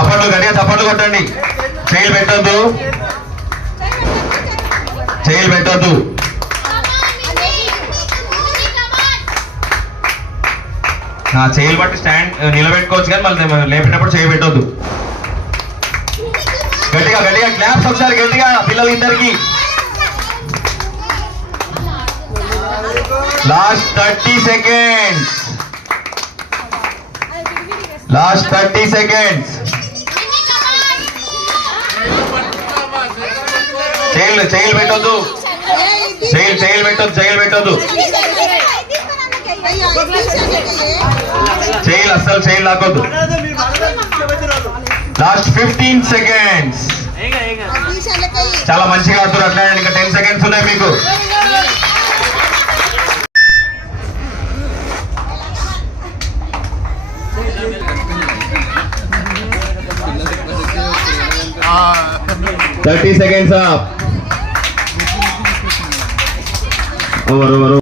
చప్పట్లు గట్టిగా చప్పట్లు కొట్టండి. చేయలు పెట్టొద్దు, చేయలు పెట్టొద్దు. నా చేయలు బట్టి స్టాండ్ నిలబెట్టుకోవచ్చు కానీ మళ్ళీ లేపేటప్పుడు చేయి పెట్టొద్దు. గట్టిగా గట్టిగా క్లాప్స్ ఒకసారి గట్టిగా పిల్లలు ఇద్దరికి. Last 30 seconds, last 30 seconds. చేయలు చేయలు పెట్టొద్దు, చేయలు పెట్టొద్దు, చేయలు పెట్టొద్దు. చేయలు అస్సలు చేయలు లాక్కొద్దు. Last 15 seconds. చాలా మంచిగా ఆడుతున్నారు. అట్లా ఇంకా 10 సెకండ్స్ ఉన్నాయి మీకు. $30 seconds up. Over.